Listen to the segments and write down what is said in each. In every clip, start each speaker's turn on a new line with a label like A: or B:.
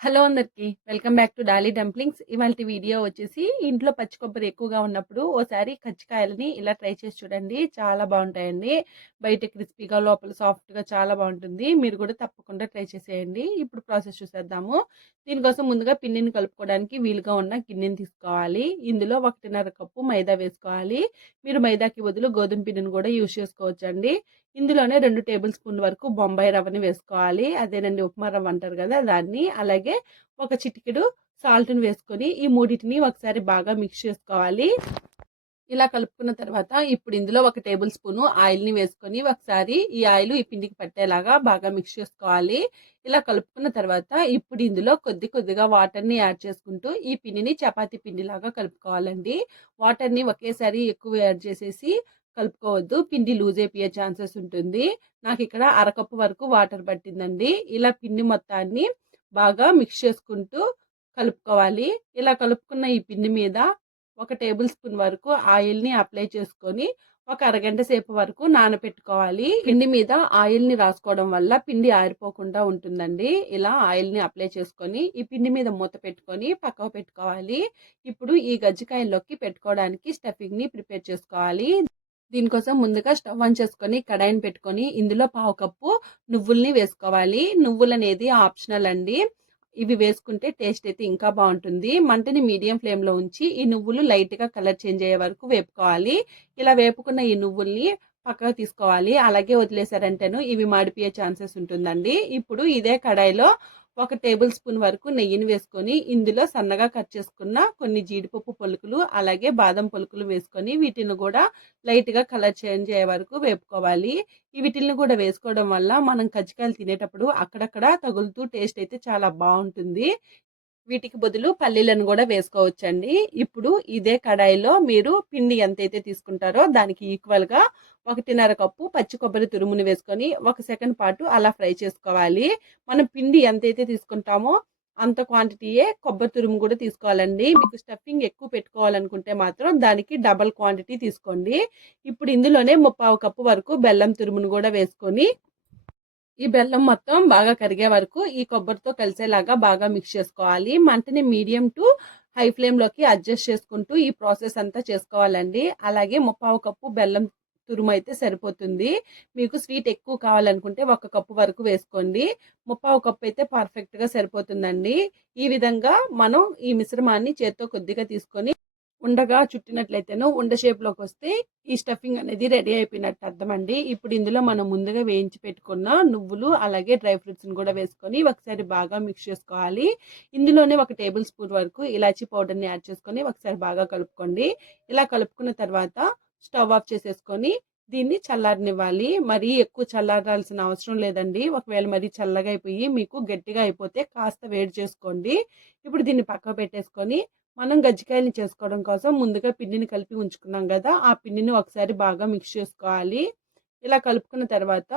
A: Hello అందరికి. Welcome back to Dolly dumplings. ఇవాళ video వచ్చేసి ఇంట్లో పచ్చి కొబ్బరి ఎక్కువగా ఉన్నప్పుడు ఓసారి కచ్చికాయలని ఇలా ట్రై చేసి చూడండి. చాలా బాగుంటాయండి. బయట క్రిస్పీగా లోపల సాఫ్ట్గా చాలా బాగుంటుంది. మీరు కూడా తప్పకుండా ట్రై చేసేయండి. ఇప్పుడు ప్రాసెస్ చూసేద్దాము. దీనికోసం ముందుగా పిండిని కలుపుకోవడానికి వీలుగా ఉన్న గిన్నెని తీసుకోవాలి. ఇందులో ఒకటిన్నర కప్పు మైదా వేసుకోవాలి. మీరు మైదాకి బదులు గోధుమ పిండిని కూడా యూజ్ చేసుకోవచ్చండి. ఇందులోనే రెండు టేబుల్ స్పూన్ వరకు బొంబాయి రవ్వని వేసుకోవాలి. అదేనండి ఉప్మా రవ్వ అంటారు కదా దాన్ని. అలాగే ఒక చిటికెడు సాల్ట్ని వేసుకొని ఈ మూడింటిని ఒకసారి బాగా మిక్స్ చేసుకోవాలి. ఇలా కలుపుకున్న తర్వాత ఇప్పుడు ఇందులో ఒక టేబుల్ స్పూన్ ఆయిల్ని వేసుకొని ఒకసారి ఈ ఆయిల్ ఈ పిండికి పట్టేలాగా బాగా మిక్స్ చేసుకోవాలి. ఇలా కలుపుకున్న తర్వాత ఇప్పుడు ఇందులో కొద్ది కొద్దిగా వాటర్ని యాడ్ చేసుకుంటూ ఈ పిండిని చపాతీ పిండిలాగా కలుపుకోవాలండి. వాటర్ని ఒకేసారి ఎక్కువ యాడ్ చేసేసి కలుపుకోవద్దు. పిండి లూజ్ అయిపోయే ఛాన్సెస్ ఉంటుంది. నాకు ఇక్కడ అరకప్పు వరకు వాటర్ పట్టిందండి. ఇలా పిండి మొత్తాన్ని బాగా మిక్స్ చేసుకుంటూ కలుపుకోవాలి. ఇలా కలుపుకున్న ఈ పిండి మీద ఒక టేబుల్ స్పూన్ వరకు ఆయిల్ని అప్లై చేసుకొని ఒక అరగంట సేపు వరకు నానబెట్టుకోవాలి పిండి మీద ఆయిల్ని రాసుకోవడం వల్ల పిండి ఆరిపోకుండా ఉంటుందండి. ఇలా ఆయిల్ని అప్లై చేసుకొని ఈ పిండి మీద మూత పెట్టుకొని పక్కకు పెట్టుకోవాలి. ఇప్పుడు ఈ గజ్జికాయల్లోకి పెట్టుకోవడానికి స్టఫింగ్ని ప్రిపేర్ చేసుకోవాలి. దీనికోసం ముందుగా స్టవ్ ఆన్ చేసుకొని కడాయిని పెట్టుకొని ఇందులో పావు కప్పు నువ్వుల్ని వేసుకోవాలి. నువ్వులు అనేది ఆప్షనల్ అండి. ఇవి వేసుకుంటే టేస్ట్ అయితే ఇంకా బాగుంటుంది. మంటని మీడియం ఫ్లేమ్లో ఉంచి ఈ నువ్వులు లైట్గా కలర్ చేంజ్ అయ్యే వరకు వేపుకోవాలి. ఇలా వేపుకున్న ఈ నువ్వుల్ని పక్కకు తీసుకోవాలి. అలాగే వదిలేసారంటేను ఇవి మాడిపోయే ఛాన్సెస్ ఉంటుందండి. ఇప్పుడు ఇదే కడాయిలో ఒక టేబుల్ స్పూన్ వరకు నెయ్యిని వేసుకొని ఇందులో సన్నగా కట్ చేసుకున్న కొన్ని జీడిపప్పు పొలుకులు అలాగే బాదం పొలుకులు వేసుకొని వీటిని కూడా లైట్గా కలర్ చేంజ్ అయ్యే వరకు వేపుకోవాలి. వీటిని కూడా వేసుకోవడం వల్ల మనం కజ్జికాయలు తినేటప్పుడు అక్కడక్కడ తగులుతూ టేస్ట్ అయితే చాలా బాగుంటుంది. వీటికి బదులు పల్లీలను కూడా వేసుకోవచ్చండి. ఇప్పుడు ఇదే కడాయిలో మీరు పిండి ఎంతైతే తీసుకుంటారో దానికి ఈక్వల్గా ఒకటిన్నర కప్పు పచ్చి కొబ్బరి తురుముని వేసుకొని ఒక సెకండ్ పాటు అలా ఫ్రై చేసుకోవాలి. మనం పిండి ఎంతైతే తీసుకుంటామో అంత క్వాంటిటీయే కొబ్బరి తురుము కూడా తీసుకోవాలండి. మీకు స్టఫింగ్ ఎక్కువ పెట్టుకోవాలనుకుంటే మాత్రం దానికి డబల్ క్వాంటిటీ తీసుకోండి. ఇప్పుడు ఇందులోనే ముప్పావు కప్పు వరకు బెల్లం తురుమును కూడా వేసుకొని ఈ బెల్లం మొత్తం బాగా కరిగే వరకు ఈ కొబ్బరితో కలిసేలాగా బాగా మిక్స్ చేసుకోవాలి. మంటని మీడియం టు హై ఫ్లేమ్లోకి అడ్జస్ట్ చేసుకుంటూ ఈ ప్రాసెస్ అంతా చేసుకోవాలండి. అలాగే ముప్పావు కప్పు బెల్లం తురుము అయితే సరిపోతుంది. మీకు స్వీట్ ఎక్కువ కావాలనుకుంటే ఒక కప్పు వరకు వేసుకోండి. ముప్పావు కప్పు అయితే పర్ఫెక్ట్గా సరిపోతుందండి. ఈ విధంగా మనం ఈ మిశ్రమాన్ని చేత్తో కొద్దిగా తీసుకొని ఉండగా చుట్టినట్లయితేను ఉండ షేప్లోకి వస్తే ఈ స్టఫింగ్ అనేది రెడీ అయిపోయినట్టు అర్థం అండి ఇప్పుడు ఇందులో మనం ముందుగా వేయించి పెట్టుకున్న నువ్వులు అలాగే డ్రై ఫ్రూట్స్ని కూడా వేసుకొని ఒకసారి బాగా మిక్స్ చేసుకోవాలి. ఇందులోనే ఒక టేబుల్ స్పూన్ వరకు ఇలాచీ పౌడర్ని యాడ్ చేసుకొని ఒకసారి బాగా కలుపుకోండి. ఇలా కలుపుకున్న తర్వాత స్టవ్ ఆఫ్ చేసేసుకొని దీన్ని చల్లారనివ్వాలి. మరీ ఎక్కువ చల్లారాల్సిన అవసరం లేదండి. ఒకవేళ మరీ చల్లగా అయిపోయి మీకు గట్టిగా అయిపోతే కాస్త వేడి చేసుకోండి. ఇప్పుడు దీన్ని పక్క పెట్టేసుకొని మనం గజ్జికాయలు చేసుకోవడం కోసం ముందుగా పిండిని కలిపి ఉంచుకున్నాం కదా ఆ పిండిని ఒకసారి బాగా మిక్స్ చేసుకోవాలి. ఇలా కలుపుకున్న తర్వాత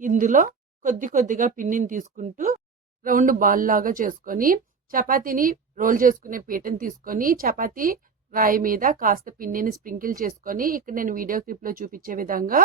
A: ఇందులో కొద్ది కొద్దిగా పిండిని తీసుకుంటూ రౌండ్ బాల్ లాగా చేసుకొని చపాతీని రోల్ చేసుకునే పీటను తీసుకొని చపాతీ రాయి మీద కాస్త పిండిని స్ప్రింకిల్ చేసుకొని ఇక్కడ నేను వీడియో క్లిప్లో చూపించే విధంగా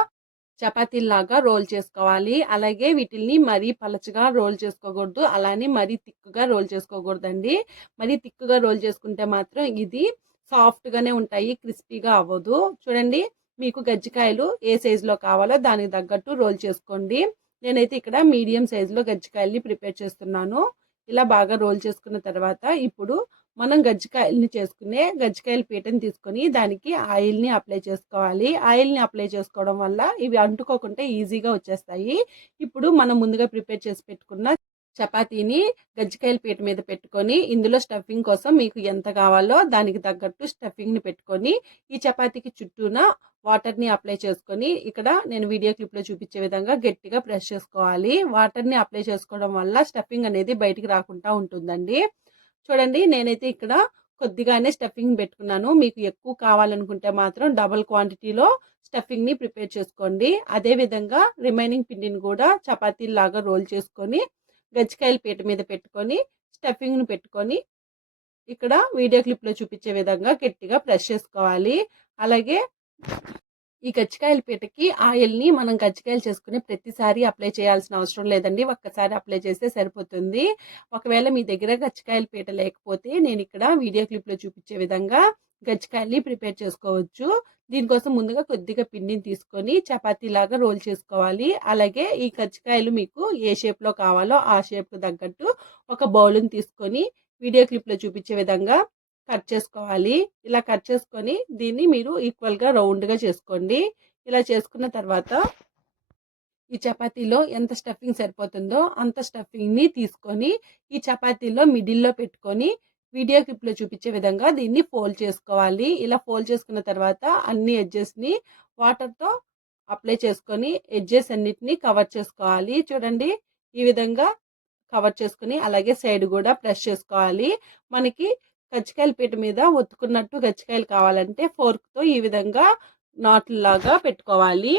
A: చపాతీలాగా రోల్ చేసుకోవాలి. అలాగే వీటిల్ని మరీ పలచగా రోల్ చేసుకోకూడదు. అలానే మరీ తిక్కుగా రోల్ చేసుకోకూడదండి. మరీ తిక్కుగా రోల్ చేసుకుంటే మాత్రం ఇది సాఫ్ట్గానే ఉంటాయి క్రిస్పీగా అవ్వదు. చూడండి మీకు గజ్జికాయలు ఏ సైజులో కావాలో దానికి తగ్గట్టు రోల్ చేసుకోండి. నేనైతే ఇక్కడ మీడియం సైజులో గజ్జికాయల్ని ప్రిపేర్ చేస్తున్నాను. ఇలా బాగా రోల్ చేసుకున్న తర్వాత ఇప్పుడు మనం గజ్జికాయల్ని చేసుకునే గజ్జికాయల పీటని తీసుకొని దానికి ఆయిల్ని అప్లై చేసుకోవాలి. ఆయిల్ని అప్లై చేసుకోవడం వల్ల ఇవి అంటుకోకుండా ఈజీగా వచ్చేస్తాయి. ఇప్పుడు మనం ముందుగా ప్రిపేర్ చేసి పెట్టుకున్న చపాతీని గజ్జికాయల పీట మీద పెట్టుకొని ఇందులో స్టఫింగ్ కోసం మీకు ఎంత కావాలో దానికి తగ్గట్టు స్టఫింగ్ని పెట్టుకొని ఈ చపాతీకి చుట్టూన వాటర్ని అప్లై చేసుకొని ఇక్కడ నేను వీడియో క్లిప్లో చూపించే విధంగా గట్టిగా ప్రెస్ చేసుకోవాలి. వాటర్ని అప్లై చేసుకోవడం వల్ల స్టఫింగ్ అనేది బయటికి రాకుండా ఉంటుందండి. చూడండి నేనైతే ఇక్కడ కొద్దిగానే స్టఫింగ్ పెట్టుకున్నాను. మీకు ఎక్కువ కావాలనుకుంటే మాత్రం డబల్ క్వాంటిటీలో స్టఫింగ్ని ప్రిపేర్ చేసుకోండి. అదే విధంగా రిమైనింగ్ పిండిని కూడా చపాతీలాగా రోల్ చేసుకొని గజ్జికాయల పీట మీద పెట్టుకొని స్టఫింగ్ను పెట్టుకొని ఇక్కడ వీడియో క్లిప్లో చూపించే విధంగా గట్టిగా ప్రెస్ చేసుకోవాలి. అలాగే ఈ కచ్చికాయల పీటకి ఆయిల్‌ని మనం కచ్చికాయలు చేసుకుని ప్రతిసారి అప్లై చేయాల్సిన అవసరం లేదండి. ఒక్కసారి అప్లై చేస్తే సరిపోతుంది. ఒకవేళ మీ దగ్గర కచ్చికాయల పీట లేకపోతే నేను ఇక్కడ వీడియో క్లిప్‌లో చూపించే విధంగా గజ్జికాయల్ని ప్రిపేర్ చేసుకోవచ్చు. దీనికోసం ముందుగా కొద్దిగా పిండిని తీసుకొని చపాతీలాగా రోల్ చేసుకోవాలి. అలాగే ఈ కజ్జికాయలు మీకు ఏ షేప్‌లో కావాలో ఆ షేప్కు తగ్గట్టు ఒక బౌల్‌ని తీసుకొని వీడియో క్లిప్‌లో చూపించే విధంగా కట్ చేసుకోవాలి. ఇలా కట్ చేసుకొని దీన్ని మీరు ఈక్వల్‌గా రౌండ్‌గా చేసుకోండి. ఇలా చేసుకున్న తర్వాత ఈ చపాతీలో ఎంత స్టఫింగ్ సరిపోతుందో అంత స్టఫింగ్‌ని తీసుకొని ఈ చపాతీలో మిడిల్‌లో పెట్టుకొని వీడియో క్లిప్‌లో చూపించే విధంగా దీన్ని ఫోల్డ్ చేసుకోవాలి. ఇలా ఫోల్డ్ చేసుకున్న తర్వాత అన్ని ఎడ్జెస్‌ని వాటర్‌తో అప్లై చేసుకొని ఎడ్జెస్ అన్నిటిని కవర్ చేసుకోవాలి. చూడండి ఈ విధంగా కవర్ చేసుకొని అలాగే సైడ్ కూడా ప్రెస్ చేసుకోవాలి. మనకి గచ్చికాయల పీట మీద ఒత్తుకున్నట్టు గచ్చికాయలు కావాలంటే ఫోర్క్‌తో ఈ విధంగా నాట్‌లాగా పెట్టుకోవాలి.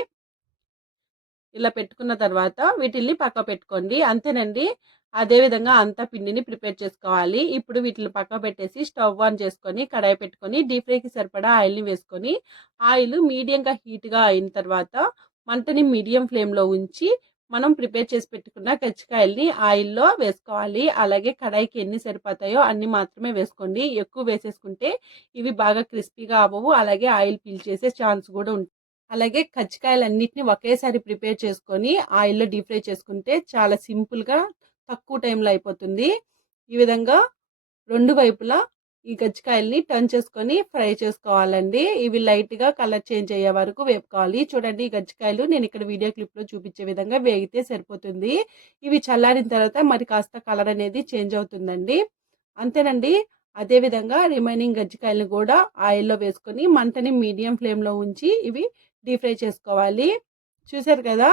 A: ఇలా పెట్టుకున్న తర్వాత వీటిల్ని పక్క పెట్టుకోండి. అంతేనండి. అదే విధంగా అంతా పిండిని ప్రిపేర్ చేసుకోవాలి. ఇప్పుడు వీటిని పక్క పెట్టేసి స్టవ్ ఆన్ చేసుకొని కడాయి పెట్టుకొని డీప్ ఫ్రైకి సరిపడా ఆయిల్‌ని వేసుకొని ఆయిల్ మీడియంగా హీట్‌గా అయిన తర్వాత మంటని మీడియం ఫ్లేమ్‌లో ఉంచి మనం ప్రిపేర్ చేసి పెట్టుకున్న కజ్జికాయల్ని ఆయిల్‌లో వేసుకోవాలి. అలాగే కడాయికి ఎన్ని సరిపోతాయో అన్ని మాత్రమే వేసుకోండి. ఎక్కువ వేసేసుకుంటే ఇవి బాగా క్రిస్పీగా అవ్వవు. అలాగే ఆయిల్ పీల్చేసే ఛాన్స్ కూడా ఉంటుంది. అలాగే కజ్జికాయలన్నిటిని ఒకేసారి ప్రిపేర్ చేసుకొని ఆయిల్‌లో డీప్ ఫ్రై చేసుకుంటే చాలా సింపుల్‌గా తక్కువ టైంలో అయిపోతుంది. ఈ విధంగా రెండు వైపులా ఈ గజ్జికాయల్ని టర్న్ చేసుకొని ఫ్రై చేసుకోవాలండి. ఇవి లైట్‌గా కలర్ చేంజ్ అయ్యే వరకు వేపుకోవాలి. చూడండి ఈ గజ్జికాయలు నేను ఇక్కడ వీడియో క్లిప్‌లో చూపించే విధంగా వేగితే సరిపోతుంది. ఇవి చల్లారిన తర్వాత మరి కాస్త కలర్ అనేది చేంజ్ అవుతుందండి. అంతేనండి. అదే విధంగా రిమైనింగ్ గజ్జికాయలను కూడా ఆయిల్‌లో వేసుకొని మంటని మీడియం ఫ్లేమ్‌లో ఉంచి ఇవి డీప్ ఫ్రై చేసుకోవాలి. చూసారు కదా!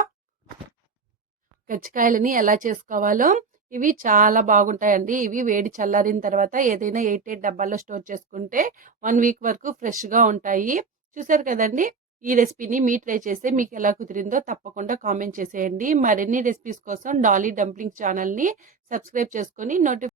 A: గజ్జికాయలని ఎలా చేసుకోవాలో ఇవి చాలా బాగుంటాయండి. ఇవి వేడి చల్లారిన తర్వాత ఏదైనా ఎయిట్ ఎయిట్ డబ్బాల్లో స్టోర్ చేసుకుంటే వన్ వీక్ వరకు ఫ్రెష్‌గా ఉంటాయి. చూసారు కదండీ! ఈ రెసిపీని మీ ట్రై చేస్తే మీకు ఎలా కుదిరిందో తప్పకుండా కామెంట్ చేసేయండి. మరిన్ని రెసిపీస్ కోసం డాలీ డంప్లింగ్ ఛానల్‌ని సబ్స్క్రైబ్ చేసుకొని నోటి